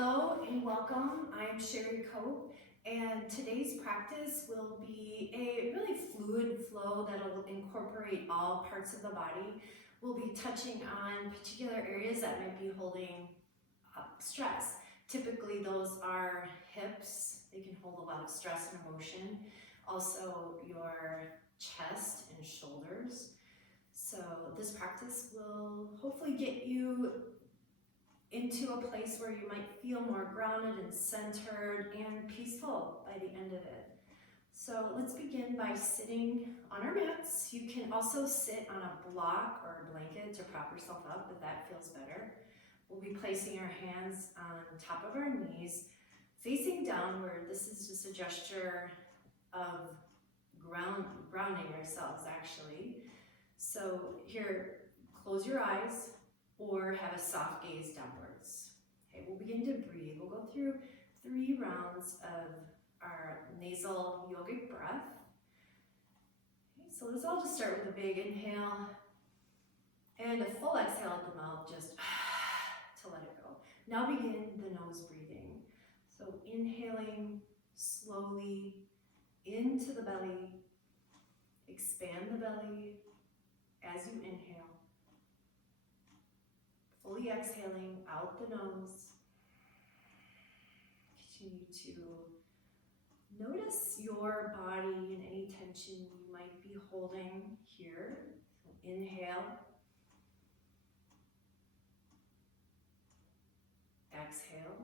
Hello and welcome. I'm Sherry Cope, and today's practice will be a really fluid flow that'll incorporate all parts of the body. We'll be touching on particular areas that might be holding up stress. Typically those are hips. They can hold a lot of stress and emotion. Also your chest and shoulders. So this practice will hopefully get you into a place where you might feel more grounded and centered and peaceful by the end of it. So let's begin by sitting on our mats. You can also sit on a block or a blanket to prop yourself up if that feels better. We'll be placing our hands on top of our knees, facing downward. This is just a gesture of grounding ourselves actually. So here, close your eyes or have a soft gaze downwards. Okay, we'll begin to breathe. We'll go through 3 rounds of our nasal yogic breath. Okay, so let's all just start with a big inhale and a full exhale at the mouth, just to let it go. Now begin the nose breathing. So inhaling slowly into the belly, expand the belly as you inhale. Fully exhaling out the nose. Continue to notice your body and any tension you might be holding here. So inhale. Exhale.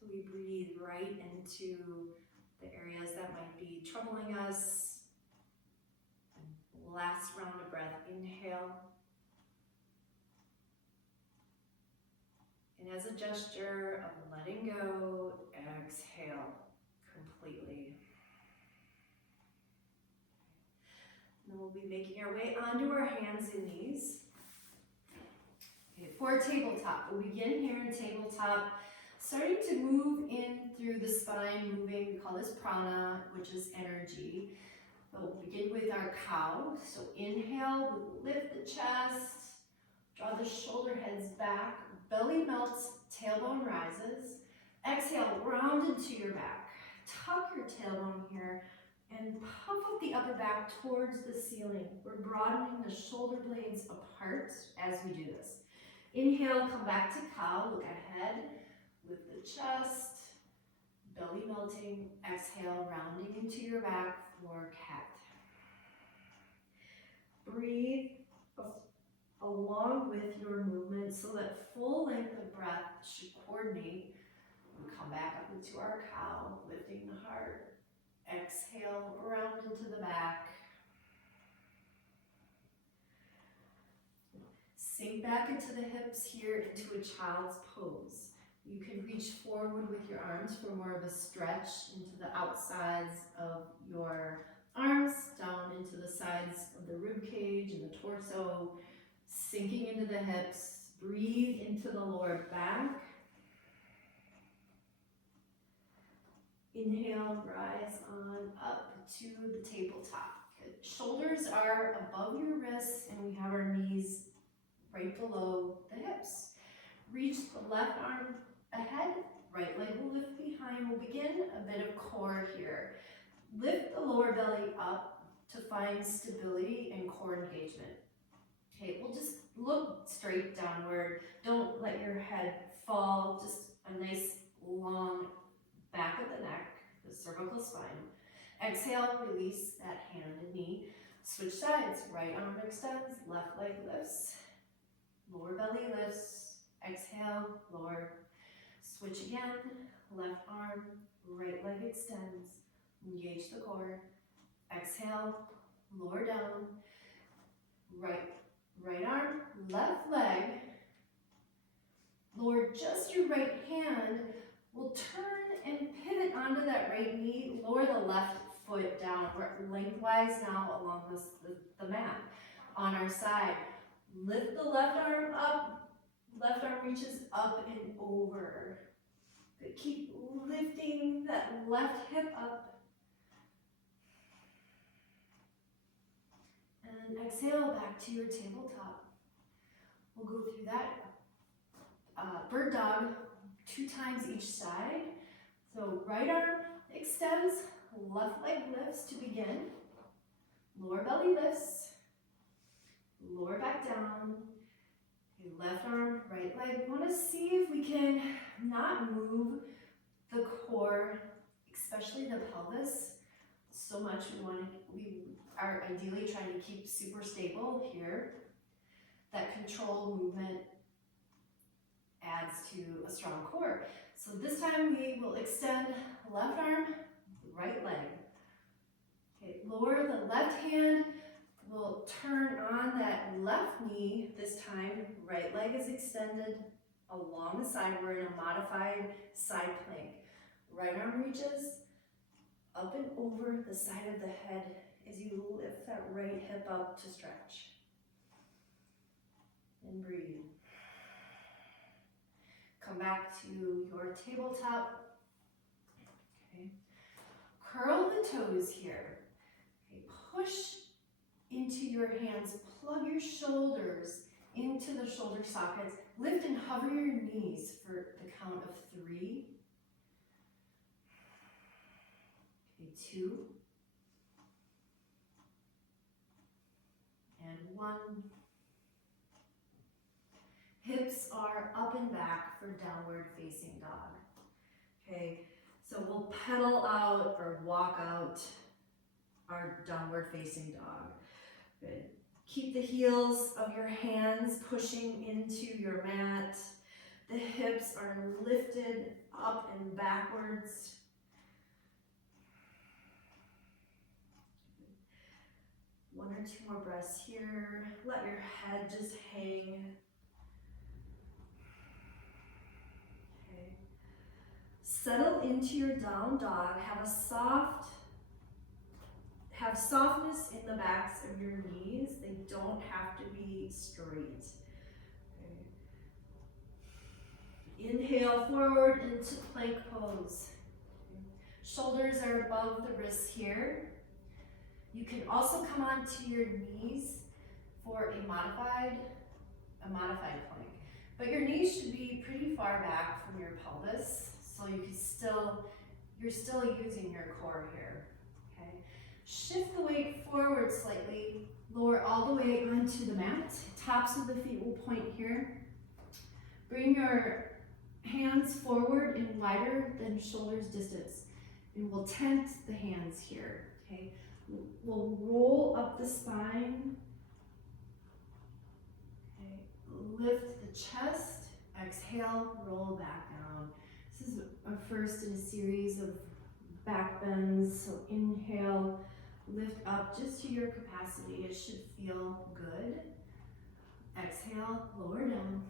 So we breathe right into the areas that might be troubling us. And last round of breath, inhale. And as a gesture of letting go, exhale completely. And we'll be making our way onto our hands and knees. Okay, for tabletop, we'll begin here in tabletop, starting to move in through the spine, moving, we call this prana, which is energy. We'll begin with our cow. So inhale, lift the chest, draw the shoulder heads back, belly melts, tailbone rises. Exhale, round into your back. Tuck your tailbone here and puff up the upper back towards the ceiling. We're broadening the shoulder blades apart as we do this. Inhale, come back to cow, look ahead, lift the chest, belly melting. Exhale, rounding into your back for cat. Breathe along with your movement so that full length of breath should coordinate. We come back up into our cow, lifting the heart. Exhale, round into the back. Sink back into the hips here into a child's pose. You can reach forward with your arms for more of a stretch into the outsides of your arms, down into the sides of the rib cage and the torso, sinking into the hips. Breathe into the lower back. Inhale, rise on up to the tabletop. Good. Shoulders are above your wrists and we have our knees right below the hips. Reach the left arm ahead, right leg will lift behind. We'll begin a bit of core here. Lift the lower belly up to find stability and core engagement. Okay, we'll just look straight downward. Don't let your head fall, just a nice long back of the neck, the cervical spine. Exhale, release that hand and knee. Switch sides, right arm extends, left leg lifts, lower belly lifts. Exhale, lower. Switch again, left arm, right leg extends, engage the core. Exhale, lower down, right arm, left leg. Lower just your right hand. We'll turn and pivot onto that right knee. Lower the left foot down. We're lengthwise now along the mat. On our side, lift the left arm up. Left arm reaches up and over. Good. Keep lifting that left hip up. And exhale back to your tabletop. We'll go through that bird dog 2 times each side. So right arm extends, left leg lifts to begin. Lower belly lifts, lower back down. Okay, left arm, right leg. Want to see if we can not move the core, especially the pelvis, so much. We are ideally trying to keep super stable here. That controlled movement adds to a strong core. So this time we will extend left arm, right leg. Okay, lower the left hand. We'll turn on that left knee this time. Right leg is extended along the side. We're in a modified side plank. Right arm reaches up and over the side of the head as you lift that right hip up to stretch. And breathe. Come back to your tabletop. Okay. Curl the toes here. Okay. Push into your hands. Plug your shoulders into the shoulder sockets. Lift and hover your knees for the count of 3. Okay, 2. And 1. Hips are up and back for downward facing dog. Okay, so we'll pedal out or walk out our downward facing dog. Good. Keep the heels of your hands pushing into your mat. The hips are lifted up and backwards. One or two more breaths here. Let your head just hang. Okay. Settle into your down dog. Have softness in the backs of your knees. They don't have to be straight. Okay. Inhale forward into plank pose. Okay. Shoulders are above the wrists here. You can also come onto your knees for a modified plank. But your knees should be pretty far back from your pelvis, so you're still using your core here. Okay. Shift the weight forward slightly, lower all the way onto the mat. Tops of the feet will point here. Bring your hands forward and wider than shoulders distance. And we'll tent the hands here. Okay. We'll roll up the spine. Okay. Lift the chest. Exhale, roll back down. This is a first in a series of back bends. So inhale, lift up just to your capacity. It should feel good. Exhale, lower down.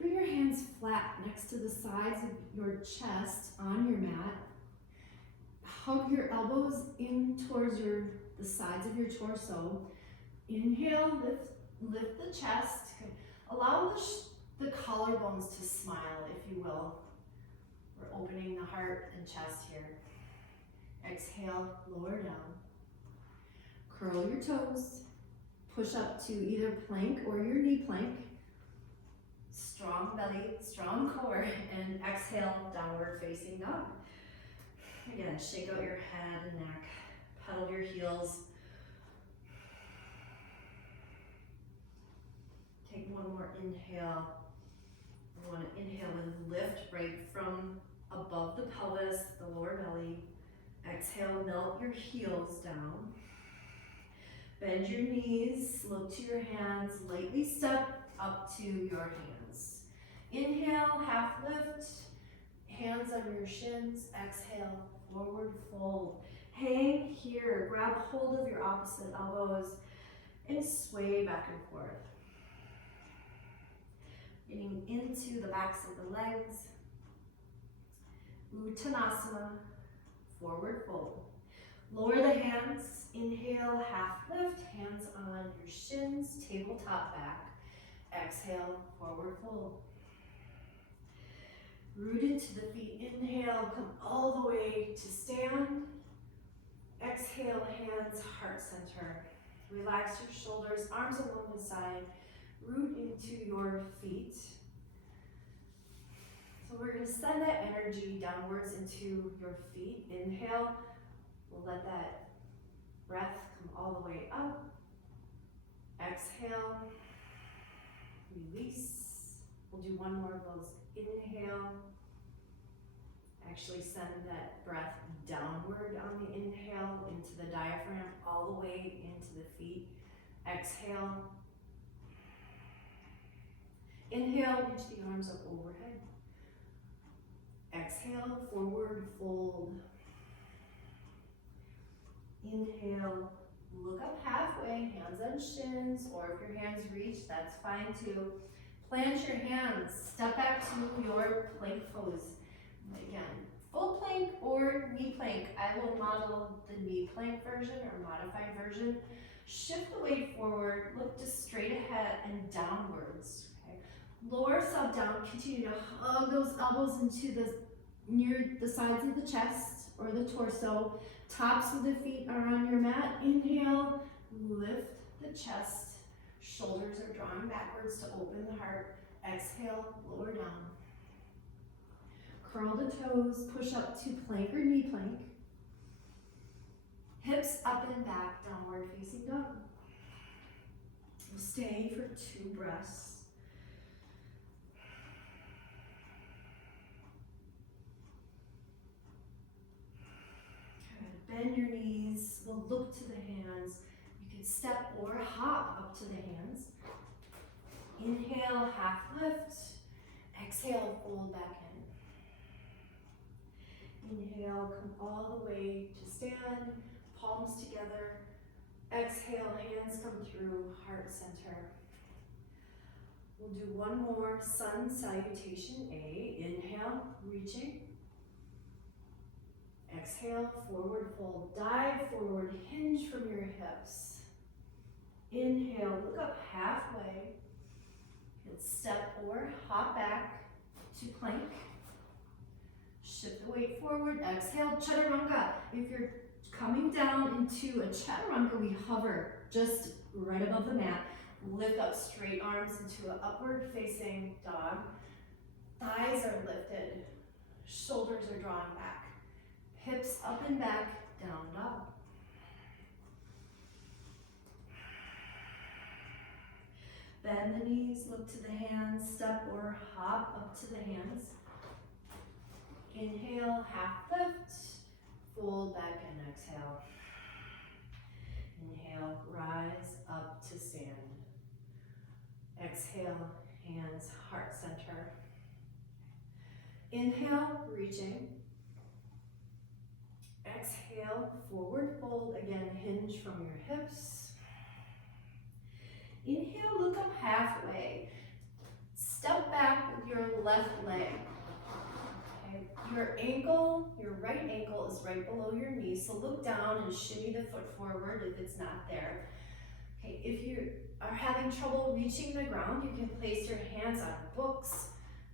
Bring your hands flat next to the sides of your chest on your mat. Hug your elbows in towards the sides of your torso. Inhale, lift the chest. Allow the collarbones to smile, if you will. We're opening the heart and chest here. Exhale, lower down. Curl your toes. Push up to either plank or your knee plank. Strong belly, strong core, and exhale, downward facing dog. Again, shake out your head and neck. Pedal your heels. Take one more inhale. You want to inhale and lift right from above the pelvis, the lower belly. Exhale, melt your heels down. Bend your knees, look to your hands, lightly step up to your hands. Inhale, half lift, hands on your shins. Exhale, forward fold. Hang here, grab hold of your opposite elbows and sway back and forth. Getting into the backs of the legs. Uttanasana, forward fold. Lower the hands, inhale, half lift, hands on your shins, tabletop back. Exhale, forward fold. Root into the feet, inhale, come all the way to stand. Exhale, hands, heart center. Relax your shoulders, arms along the side. Root into your feet. send that energy downwards into your feet. Inhale, we'll let that breath come all the way up. Exhale, release. We'll do one more of those. Inhale, actually send that breath downward on the inhale into the diaphragm, all the way into the feet. Exhale. Inhale, reach the arms up overhead. Exhale, forward fold. Inhale, look up halfway, hands on shins, or if your hands reach, that's fine too. Plant your hands, step back to your plank pose. Again, full plank or knee plank. I will model the knee plank version or modified version. Shift the weight forward, look just straight ahead and downwards. Okay? Lower yourself down, continue to hug those elbows into near the sides of the chest or the torso. Tops of the feet are on your mat. Inhale, lift the chest. Shoulders are drawing backwards to open the heart. Exhale, lower down. Curl the toes, push up to plank or knee plank. Hips up and back, downward facing dog. We'll stay for 2 breaths. Good. Bend your knees, we'll look to the hands. You can step or hop up to the hands. Inhale, half lift. Exhale, fold back in. Inhale, come all the way to stand, palms together. Exhale, hands come through, heart center. We'll do one more, sun salutation A. Inhale, reaching. Exhale, forward fold, dive forward, hinge from your hips. Inhale, look up halfway. Step or hop back to plank. Shift the weight forward, exhale, chaturanga. If you're coming down into a chaturanga, we hover just right above the mat. Lift up straight arms into an upward facing dog. Thighs are lifted, shoulders are drawn back. Hips up and back, down dog. Bend the knees, look to the hands, step or hop up to the hands. Inhale, half lift, fold back and exhale. Inhale, rise up to stand. Exhale, hands, heart center. Inhale, reaching. Exhale, forward fold, again, hinge from your hips. Inhale, look up halfway. Step back with your left leg. Okay. Your right ankle is right below your knee, so look down and shimmy the foot forward if it's not there. Okay, if you are having trouble reaching the ground, you can place your hands on books,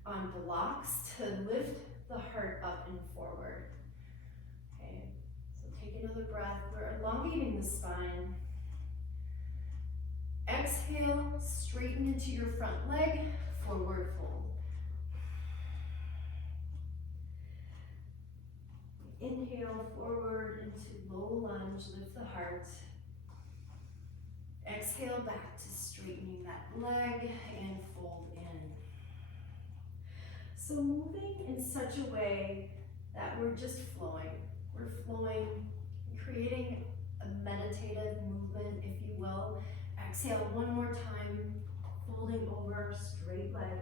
on blocks to lift the heart up and forward. Okay, so take another breath. We're elongating the spine. Exhale, straighten into your front leg, forward fold. Inhale, forward into low lunge, lift the heart. Exhale, back to straightening that leg and fold in. So moving in such a way that we're just flowing. We're flowing, creating a meditative movement, if you will. Exhale one more time, folding over, straight leg.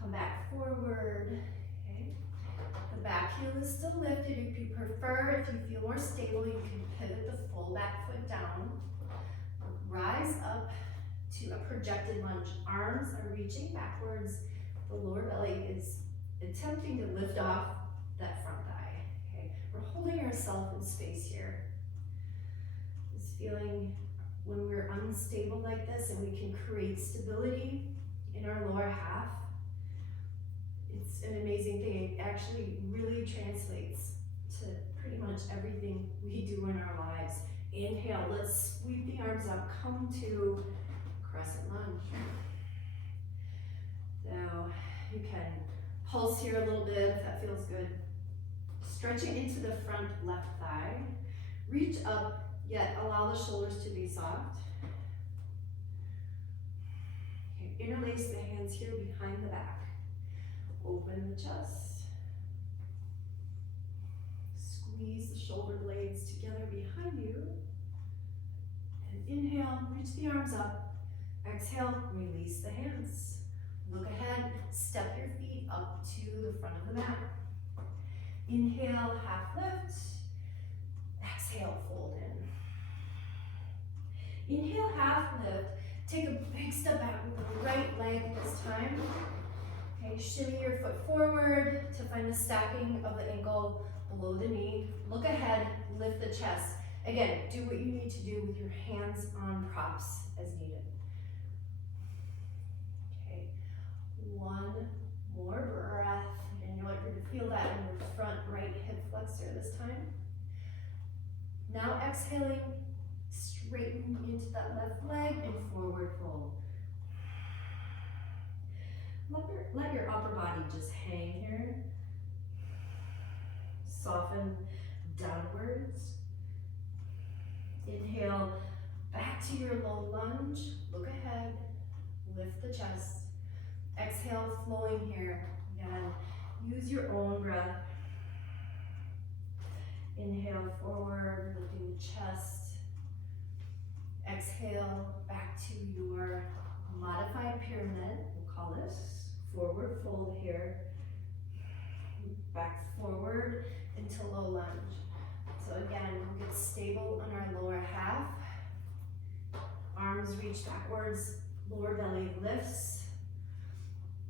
Come back forward, okay? The back heel is still lifted. If you prefer, if you feel more stable, you can pivot the full back foot down. Rise up to a projected lunge. Arms are reaching backwards. The lower belly is attempting to lift off that front thigh, okay? We're holding ourselves in space here. This feeling when we're unstable like this and we can create stability in our lower half, it's an amazing thing. It actually really translates to pretty much everything we do in our lives. Inhale, let's sweep the arms up, come to crescent lunge. So you can Pulse here a little bit if that feels good. Stretching into the front left thigh. Reach up, yet allow the shoulders to be soft. Okay, interlace the hands here behind the back. Open the chest. Squeeze the shoulder blades together behind you. And inhale, reach the arms up. Exhale, release the hands. Look ahead, step your feet up to the front of the mat. Inhale, half lift. Exhale, fold in. Inhale, half lift. Take a big step back with the right leg this time. Okay, shimmy your foot forward to find the stacking of the ankle below the knee. Look ahead, lift the chest. Again, do what you need to do with your hands on props as needed. Okay, one more breath. And you're going to feel that in your front right hip flexor this time. Now exhaling, straighten into that left leg and forward fold. Let your upper body just hang here. Soften downwards. Inhale, back to your low lunge. Look ahead, lift the chest. Exhale, flowing here. Again, use your own breath. Inhale forward, lifting the chest. Exhale, back to your modified pyramid, we'll call this. Forward fold here. Back forward into low lunge. So again, we'll get stable on our lower half. Arms reach backwards, lower belly lifts.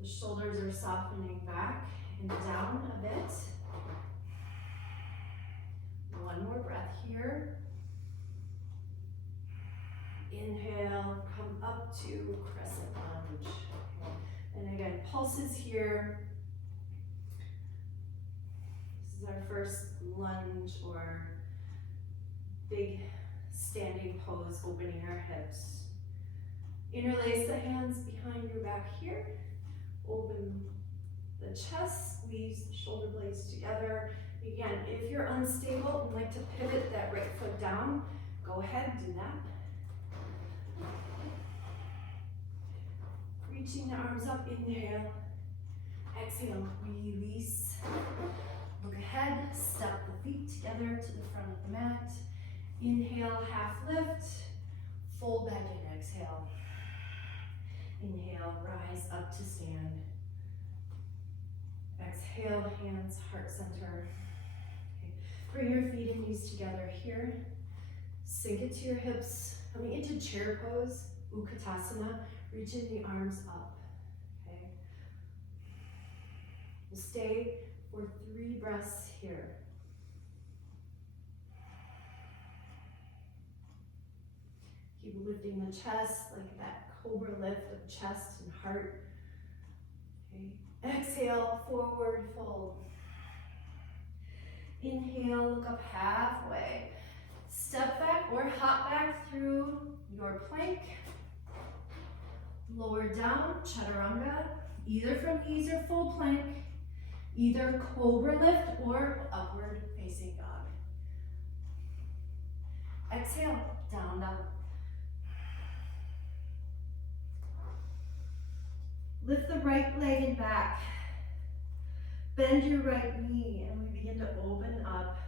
The shoulders are softening back and down a bit. One more breath here. Inhale, come up to crescent lunge. And again, pulses here. This is our first lunge or big standing pose, opening our hips. Interlace the hands behind your back here. Open the chest, squeeze the shoulder blades together. Again, if you're unstable and like to pivot that right foot down, go ahead, do that. Reaching the arms up, inhale. Exhale, release. Look ahead, step the feet together to the front of the mat. Inhale, half lift. Fold back in, exhale. Inhale, rise up to stand. Exhale, hands, heart center. Okay. Bring your feet and knees together here. Sink it to your hips. Coming into chair pose, Utkatasana, reaching the arms up. Okay. We'll stay for 3 breaths here. Keep lifting the chest like that cobra lift of chest and heart. Okay. Exhale, forward fold. Inhale, look up halfway. Step back or hop back through your plank. Lower down, chaturanga, either from knees or full plank, either cobra lift or upward facing dog. Exhale, down dog. Lift the right leg and back. Bend your right knee and we begin to open up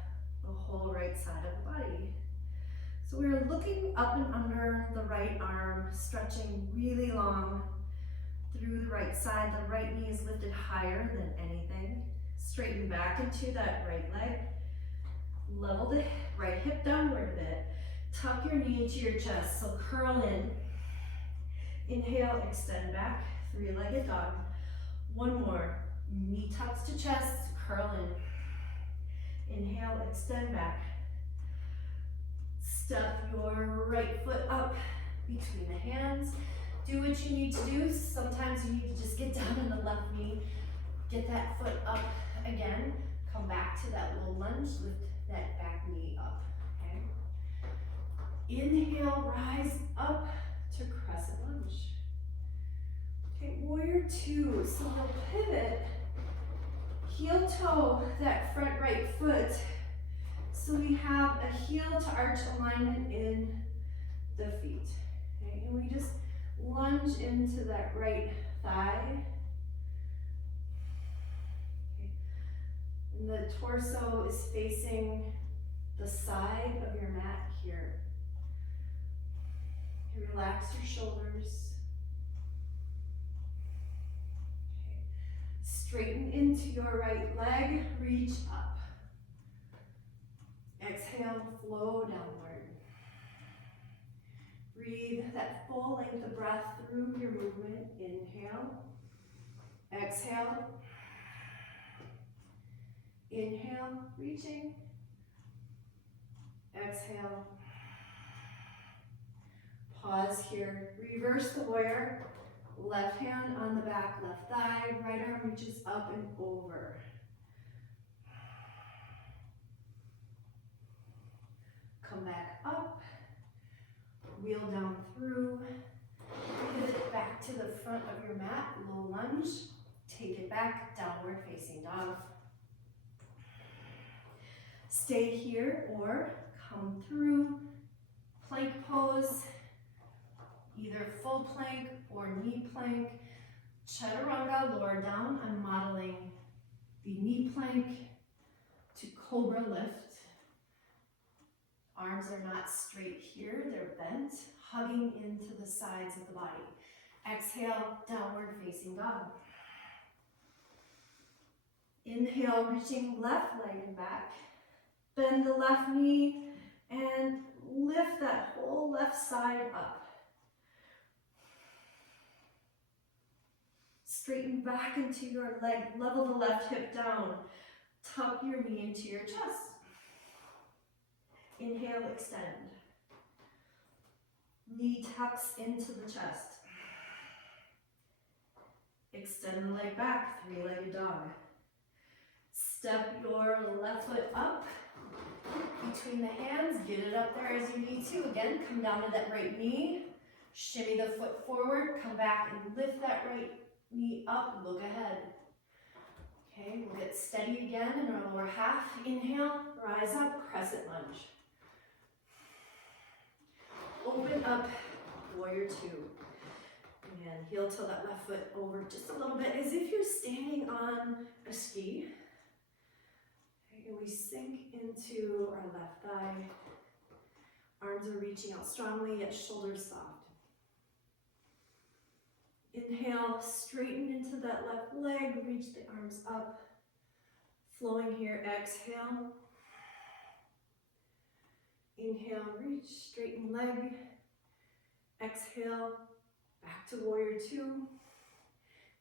the whole right side of the body. So we're looking up and under the right arm, stretching really long through the right side. The right knee is lifted higher than anything. Straighten back into that right leg. Level the right hip downward a bit. Tuck your knee into your chest, so curl in. Inhale, extend back, 3-legged dog. One more, knee tucks to chest, curl in. Inhale, extend back. Step your right foot up between the hands. Do what you need to do. Sometimes you need to just get down on the left knee. Get that foot up again. Come back to that low lunge. Lift that back knee up. Okay. Inhale, rise up to crescent lunge. Okay, warrior 2. So we'll pivot Heel toe that front right foot. So we have a heel to arch alignment in the feet. Okay? And we just lunge into that right thigh. Okay. And the torso is facing the side of your mat here. You relax your shoulders. Okay. Straighten into your right leg, reach up. Exhale, flow downward. Breathe that full length of breath through your movement. Inhale. Exhale. Inhale, reaching. Exhale. Pause here. Reverse the warrior. Left hand on the back, left thigh. Right arm reaches up and over. Come back up. Wheel down through. Pivot back to the front of your mat. Low lunge. Take it back. Downward facing dog. Stay here or come through plank pose, either full plank or knee plank. Chaturanga, lower down. I'm modeling the knee plank to cobra lift. Arms are not straight here, they're bent, hugging into the sides of the body. Exhale, downward facing dog. Inhale, reaching left leg and back. Bend the left knee and lift that whole left side up. Straighten back into your leg, level the left hip down. Tuck your knee into your chest. Inhale, extend. Knee tucks into the chest. Extend the leg back, three-legged dog. Step your left foot up between the hands. Get it up there as you need to. Again, come down to that right knee. Shimmy the foot forward. Come back and lift that right knee up. Look ahead. Okay, we'll get steady again in our lower half. Inhale, rise up, crescent lunge. Open up, warrior two. And heel toe that left foot over just a little bit as if you're standing on a ski. Okay, and we sink into our left thigh. Arms are reaching out strongly, yet shoulders soft. Inhale, straighten into that left leg, reach the arms up. Flowing here, exhale. Inhale, reach, straighten leg. Exhale, back to warrior two.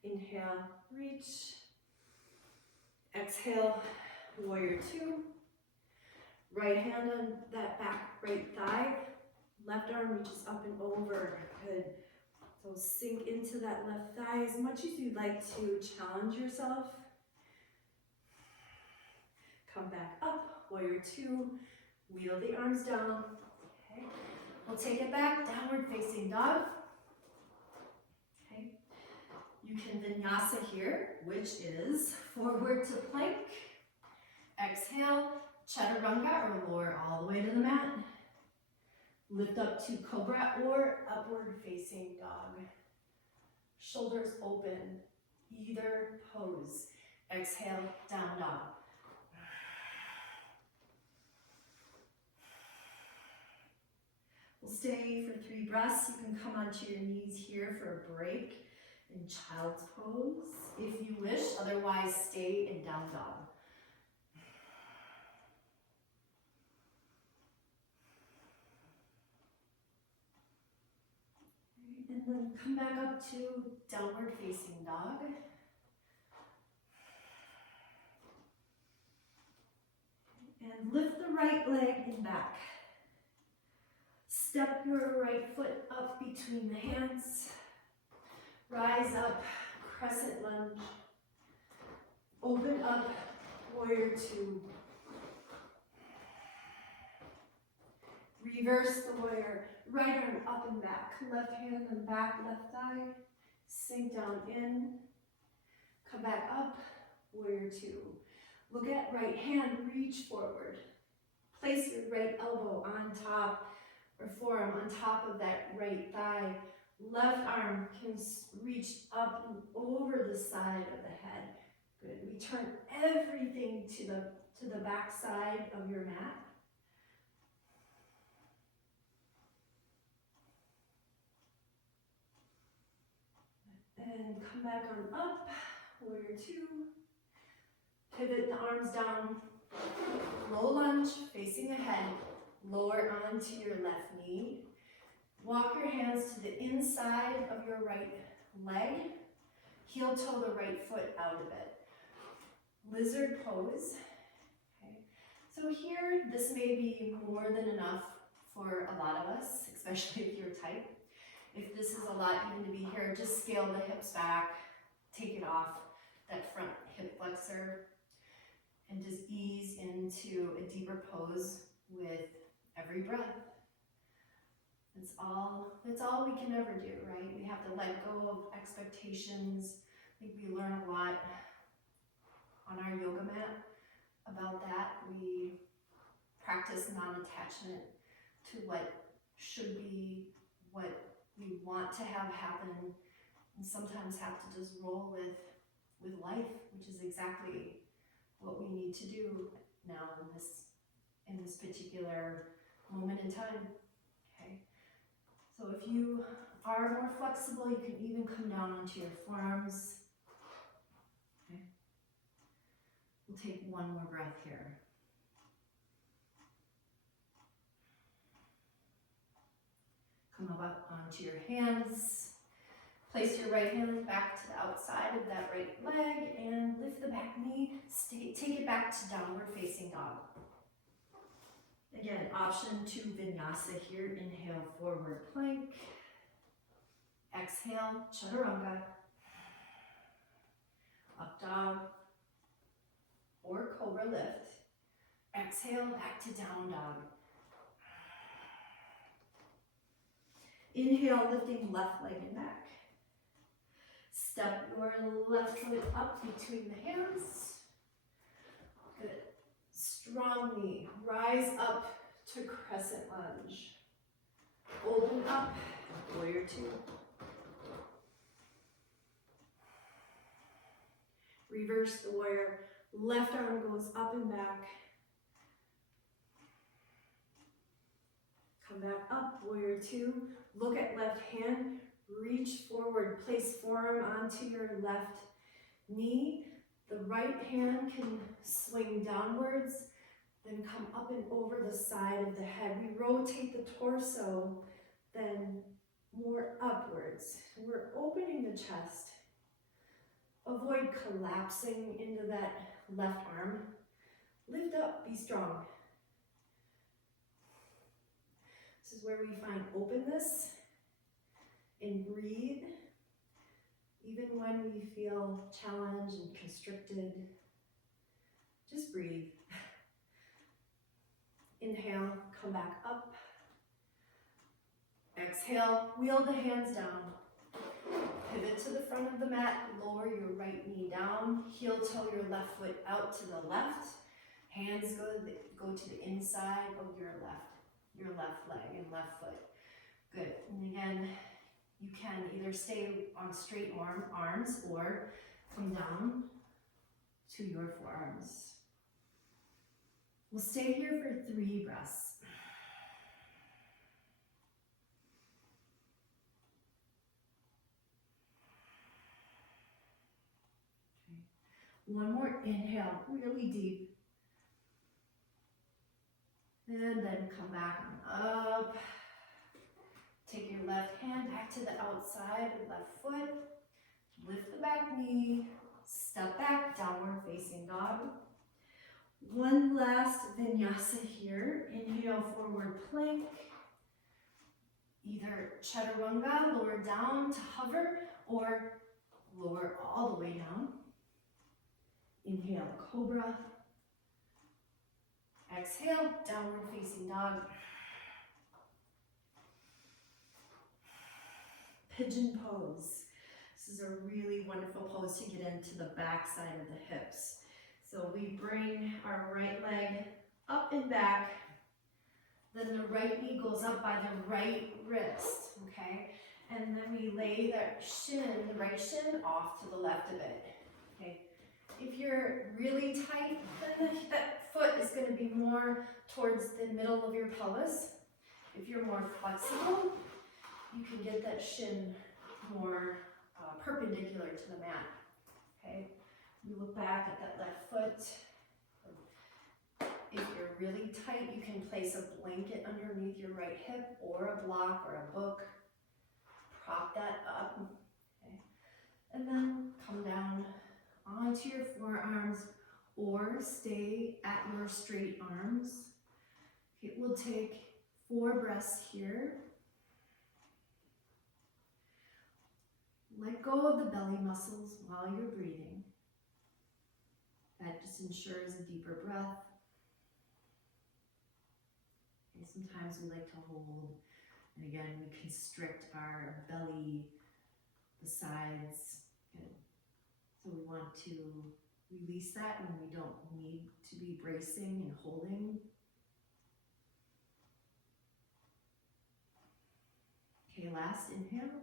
Inhale, reach. Exhale, warrior two. Right hand on that back right thigh. Left arm reaches up and over. Good. So sink into that left thigh as much as you'd like to challenge yourself. Come back up, warrior two. Wheel the arms down. Okay. We'll take it back, downward facing dog. Okay. You can vinyasa here, which is forward to plank. Exhale, chaturanga or lower all the way to the mat. Lift up to cobra or upward facing dog. Shoulders open, either pose. Exhale, down dog. We'll stay for 3 breaths. You can come onto your knees here for a break in child's pose if you wish. Otherwise, stay in down dog. And then come back up to downward facing dog. And lift the right leg and back. Step your right foot up between the hands. Rise up, crescent lunge. Open up, warrior two. Reverse the warrior. Right arm up and back. Left hand and back, left thigh. Sink down in. Come back up. warrior two. Look at right hand, reach forward. Place your right elbow on top or forearm on top of that right thigh. Left arm can reach up and over the side of the head. Good. We turn everything to the back side of your mat. And come back on up, warrior two. Pivot the arms down. Low lunge, facing ahead. Lower onto your left knee. Walk your hands to the inside of your right leg. Heel toe the right foot out of it. Lizard pose. Okay. So here, this may be more than enough for a lot of us, especially if you're tight. If this is a lot even to be here, just scale the hips back, take it off, that front hip flexor, and just ease into a deeper pose with every breath. That's all we can ever do, right? We have to let go of expectations. I think we learn a lot on our yoga mat about that. We practice non-attachment to what should be, what we want to have happen, and sometimes have to just roll with life, which is exactly what we need to do now in this particular moment in time. Okay. So if you are more flexible, you can even come down onto your forearms. Okay. We'll take one more breath here. Come up onto your hands. Place your right hand back to the outside of that right leg and lift the back knee. Take it back to downward facing dog. Again, option to vinyasa here. Inhale, forward plank. Exhale, chaturanga. Up dog or cobra lift. Exhale, back to down dog. Inhale, lifting left leg and back. Step your left foot up between the hands. Good. Strong knee. Rise up to crescent lunge. Open up, warrior two. Reverse the warrior. Left arm goes up and back. Come back up, warrior two. Look at left hand. Reach forward, place forearm onto your left knee. The right hand can swing downwards, then come up and over the side of the head. We rotate the torso, then more upwards. We're opening the chest. Avoid collapsing into that left arm. Lift up, be strong. This is where we find openness. And breathe, even when we feel challenged and constricted. Just breathe. Inhale, come back up. Exhale, wheel the hands down. Pivot to the front of the mat, lower your right knee down. Heel toe your left foot out to the left. Hands go to the inside of your left leg and left foot. Good. And again, you can either stay on straight arms or come down to your forearms. We'll stay here for 3 breaths. Okay. One more inhale, really deep. And then come back on up. Take your left hand back to the outside of left foot. Lift the back knee. Step back, downward facing dog. One last vinyasa here. Inhale, forward plank. Either chaturanga, lower down to hover, or lower all the way down. Inhale, cobra. Exhale, downward facing dog. Pigeon pose. This is a really wonderful pose to get into the back side of the hips. So we bring our right leg up and back, then the right knee goes up by the right wrist, okay? And then we lay that shin, the right shin, off to the left of it, okay? If you're really tight, then that foot is going to be more towards the middle of your pelvis. If you're more flexible, you can get that shin more perpendicular to the mat, okay? You look back at that left foot. If you're really tight, you can place a blanket underneath your right hip or a block or a book. Prop that up, okay? And then come down onto your forearms or stay at your straight arms. Okay, we'll take 4 breaths here. Let go of the belly muscles while you're breathing. That just ensures a deeper breath. Okay, sometimes we like to hold, and again, we constrict our belly, the sides. Okay. So we want to release that when we don't need to be bracing and holding. Okay, last inhale.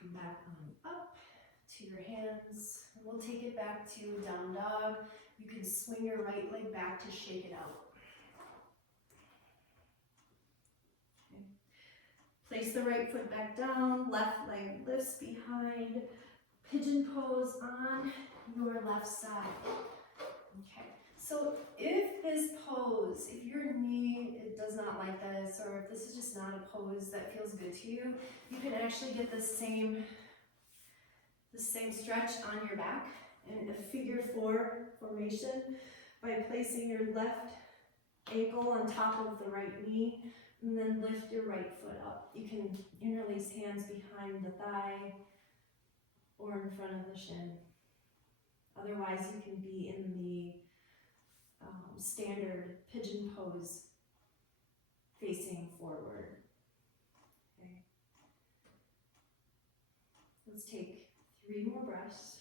Come back on up to your hands. And we'll take it back to down dog. You can swing your right leg back to shake it out. Okay. Place the right foot back down, left leg lifts behind. Pigeon pose on your left side. Okay. So if this pose, if your knee does not like this, or if this is just not a pose that feels good to you, you can actually get the same stretch on your back in a figure 4 formation by placing your left ankle on top of the right knee and then lift your right foot up. You can interlace hands behind the thigh or in front of the shin. Otherwise, you can be in the standard pigeon pose facing forward. Okay. Let's take 3 more breaths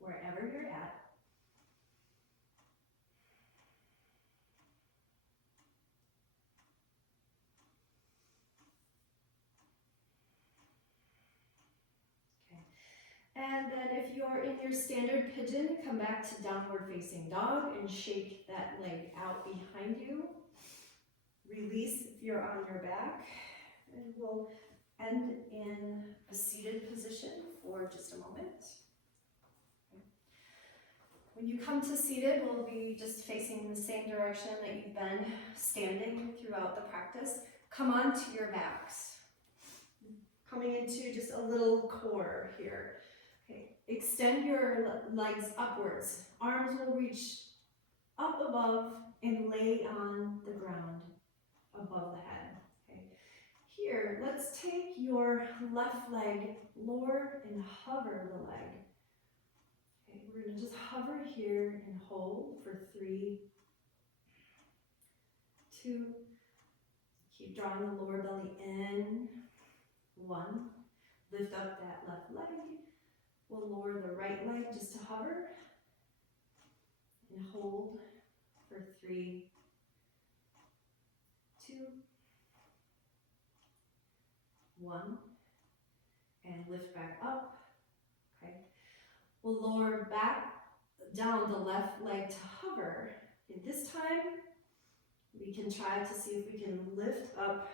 wherever you're at. Okay. And then if you're in your standard pigeon, come back to downward facing dog and shake that leg out behind you. Release if you're on your back, and we'll end in a seated position for just a moment. Okay. When you come to seated, we'll be just facing the same direction that you've been standing throughout the practice. Come onto your backs. Coming into just a little core here. Okay. Extend your legs upwards. Arms will reach up above and lay on the ground above the head. Okay. Here, let's take your left leg, lower and hover the leg. Okay, we're going to just hover here and hold for 3, 2, keep drawing the lower belly in, 1, lift up that left leg, we'll lower the right leg just to hover, and hold for 3, 2, 1, and lift back up. Okay, we'll lower back down the left leg to hover. Okay, this time we can try to see if we can lift up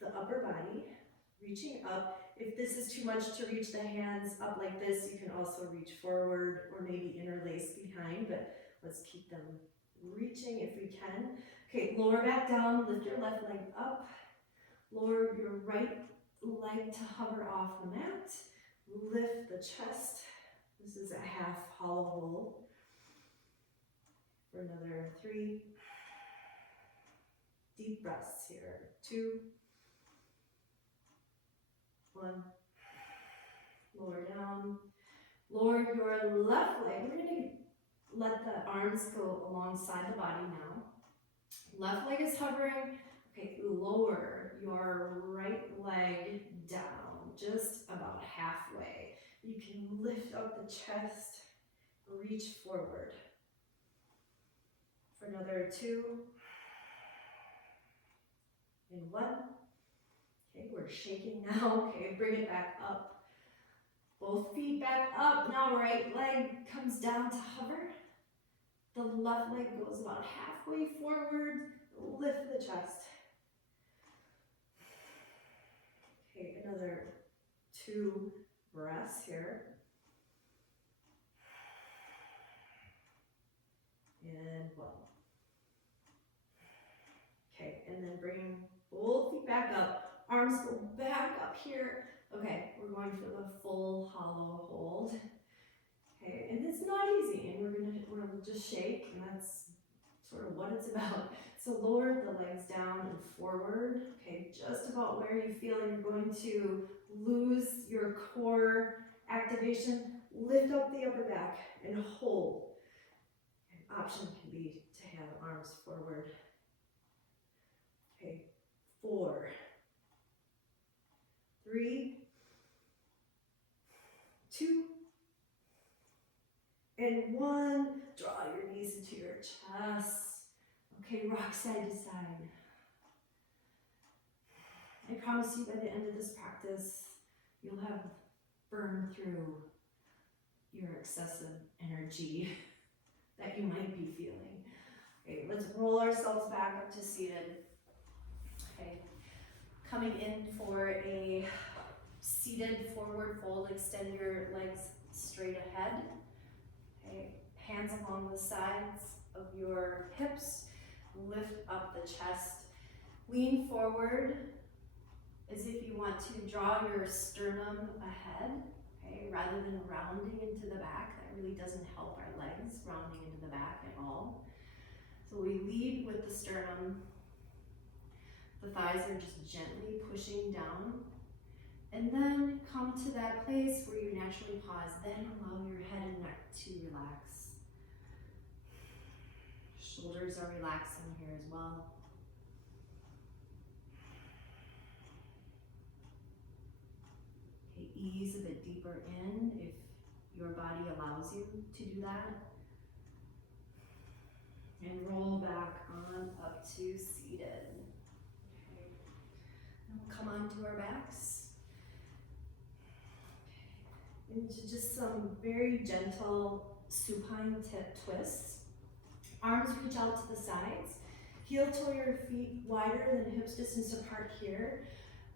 the upper body, reaching up. If this is too much to reach the hands up like this, you can also reach forward or maybe interlace behind, but let's keep them reaching if we can. Okay, lower back down, lift your left leg up, lower your right leg to hover off the mat, lift the chest. This is a half hollow bowl. For another 3. Deep breaths here. 2, 1. Lower down. Lower your left leg. We're going to let the arms go alongside the body now. Left leg is hovering. Okay, lower your right leg down, just about halfway. You can lift up the chest, reach forward. For another 2, and 1. Okay, we're shaking now. Okay, bring it back up. Both feet back up. Now right leg comes down to hover. The left leg goes about halfway forward. Lift the chest. Okay, another 2 breaths here. And 1. Okay, and then bring both feet back up. Arms go back up here. Okay, we're going for the full hollow hold. Okay, and it's not easy, and we're gonna just shake, and that's sort of what it's about. So lower the legs down and forward. Okay, just about where you feel you're going to lose your core activation. Lift up the upper back and hold. An option can be to have arms forward. Okay, 4, 3, 2, and 1. Draw your knees into your chest. Okay, rock side to side. I promise you by the end of this practice, you'll have burned through your excessive energy that you might be feeling. Okay, let's roll ourselves back up to seated. Okay, coming in for a seated forward fold, extend your legs straight ahead. Okay, hands along the sides of your hips, lift up the chest, lean forward as if you want to draw your sternum ahead, okay, rather than rounding into the back. That really doesn't help our legs, rounding into the back at all. So we lead with the sternum. The thighs are just gently pushing down. And then come to that place where you naturally pause. Then allow your head and neck to relax. Shoulders are relaxing here as well. Okay, ease a bit deeper in if your body allows you to do that. And roll back on up to seated. Okay. And we'll come onto our backs. Into just some very gentle supine tip twists. Arms reach out to the sides. Heel toe your feet wider than hips distance apart here.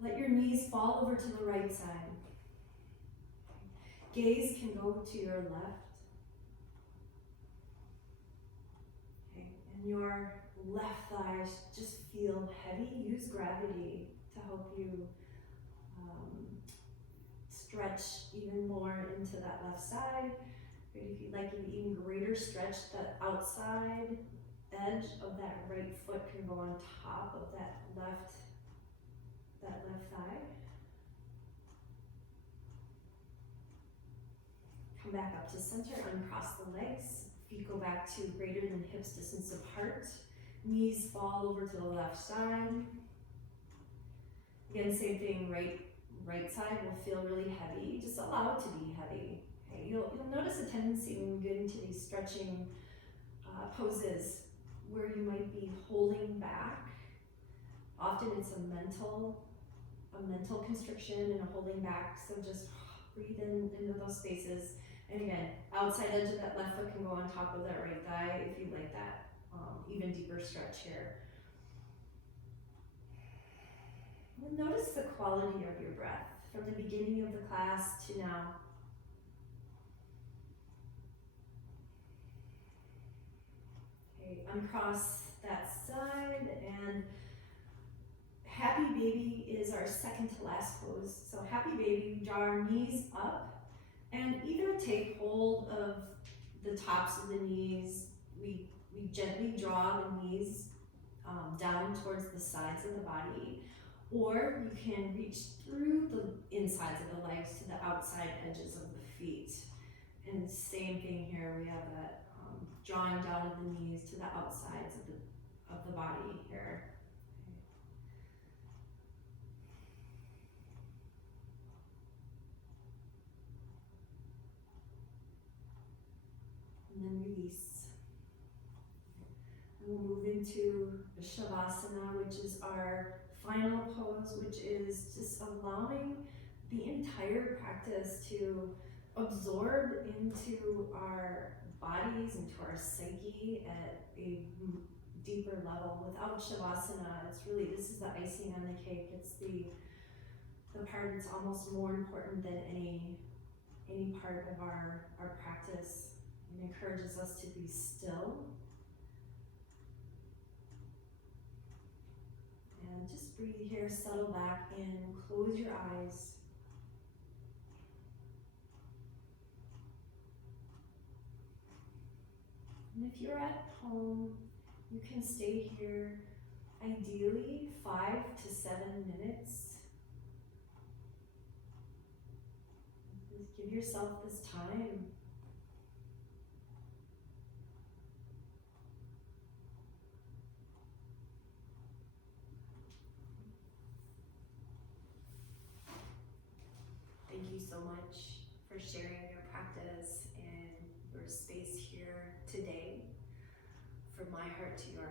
Let your knees fall over to the right side. Gaze can go to your left. Okay. And your left thighs just feel heavy. Use gravity to help you stretch even more into that left side. If you'd like an even greater stretch, that outside edge of that right foot can go on top of that left thigh. Come back up to center, uncross the legs. Feet go back to greater than hips distance apart. Knees fall over to the left side. Again, same thing, right side will feel really heavy. Just allow it to be heavy. Okay, you'll notice a tendency when we get into these stretching poses where you might be holding back. Often it's a mental constriction and a holding back. So just breathe into those spaces. And again, outside edge of that left foot can go on top of that right thigh if you like that even deeper stretch here. Notice the quality of your breath from the beginning of the class to now. Okay, uncross that side, and happy baby is our second to last pose. So happy baby, we draw our knees up and either take hold of the tops of the knees. We gently draw the knees down towards the sides of the body, or you can reach through the insides of the legs to the outside edges of the feet. And same thing here, we have that drawing down of the knees to the outsides of the body here. then release. And we'll move into Shavasana, which is our final pose, which is just allowing the entire practice to absorb into our bodies, into our psyche at a deeper level. Without Shavasana, it's really, this is the icing on the cake. It's the part that's almost more important than any part of our practice. It encourages us to be still. And just breathe here, settle back in, close your eyes. And if you're at home, you can stay here ideally 5 to 7 minutes. Just give yourself this time. Thank you so much for sharing your practice and your space here today. From my heart to your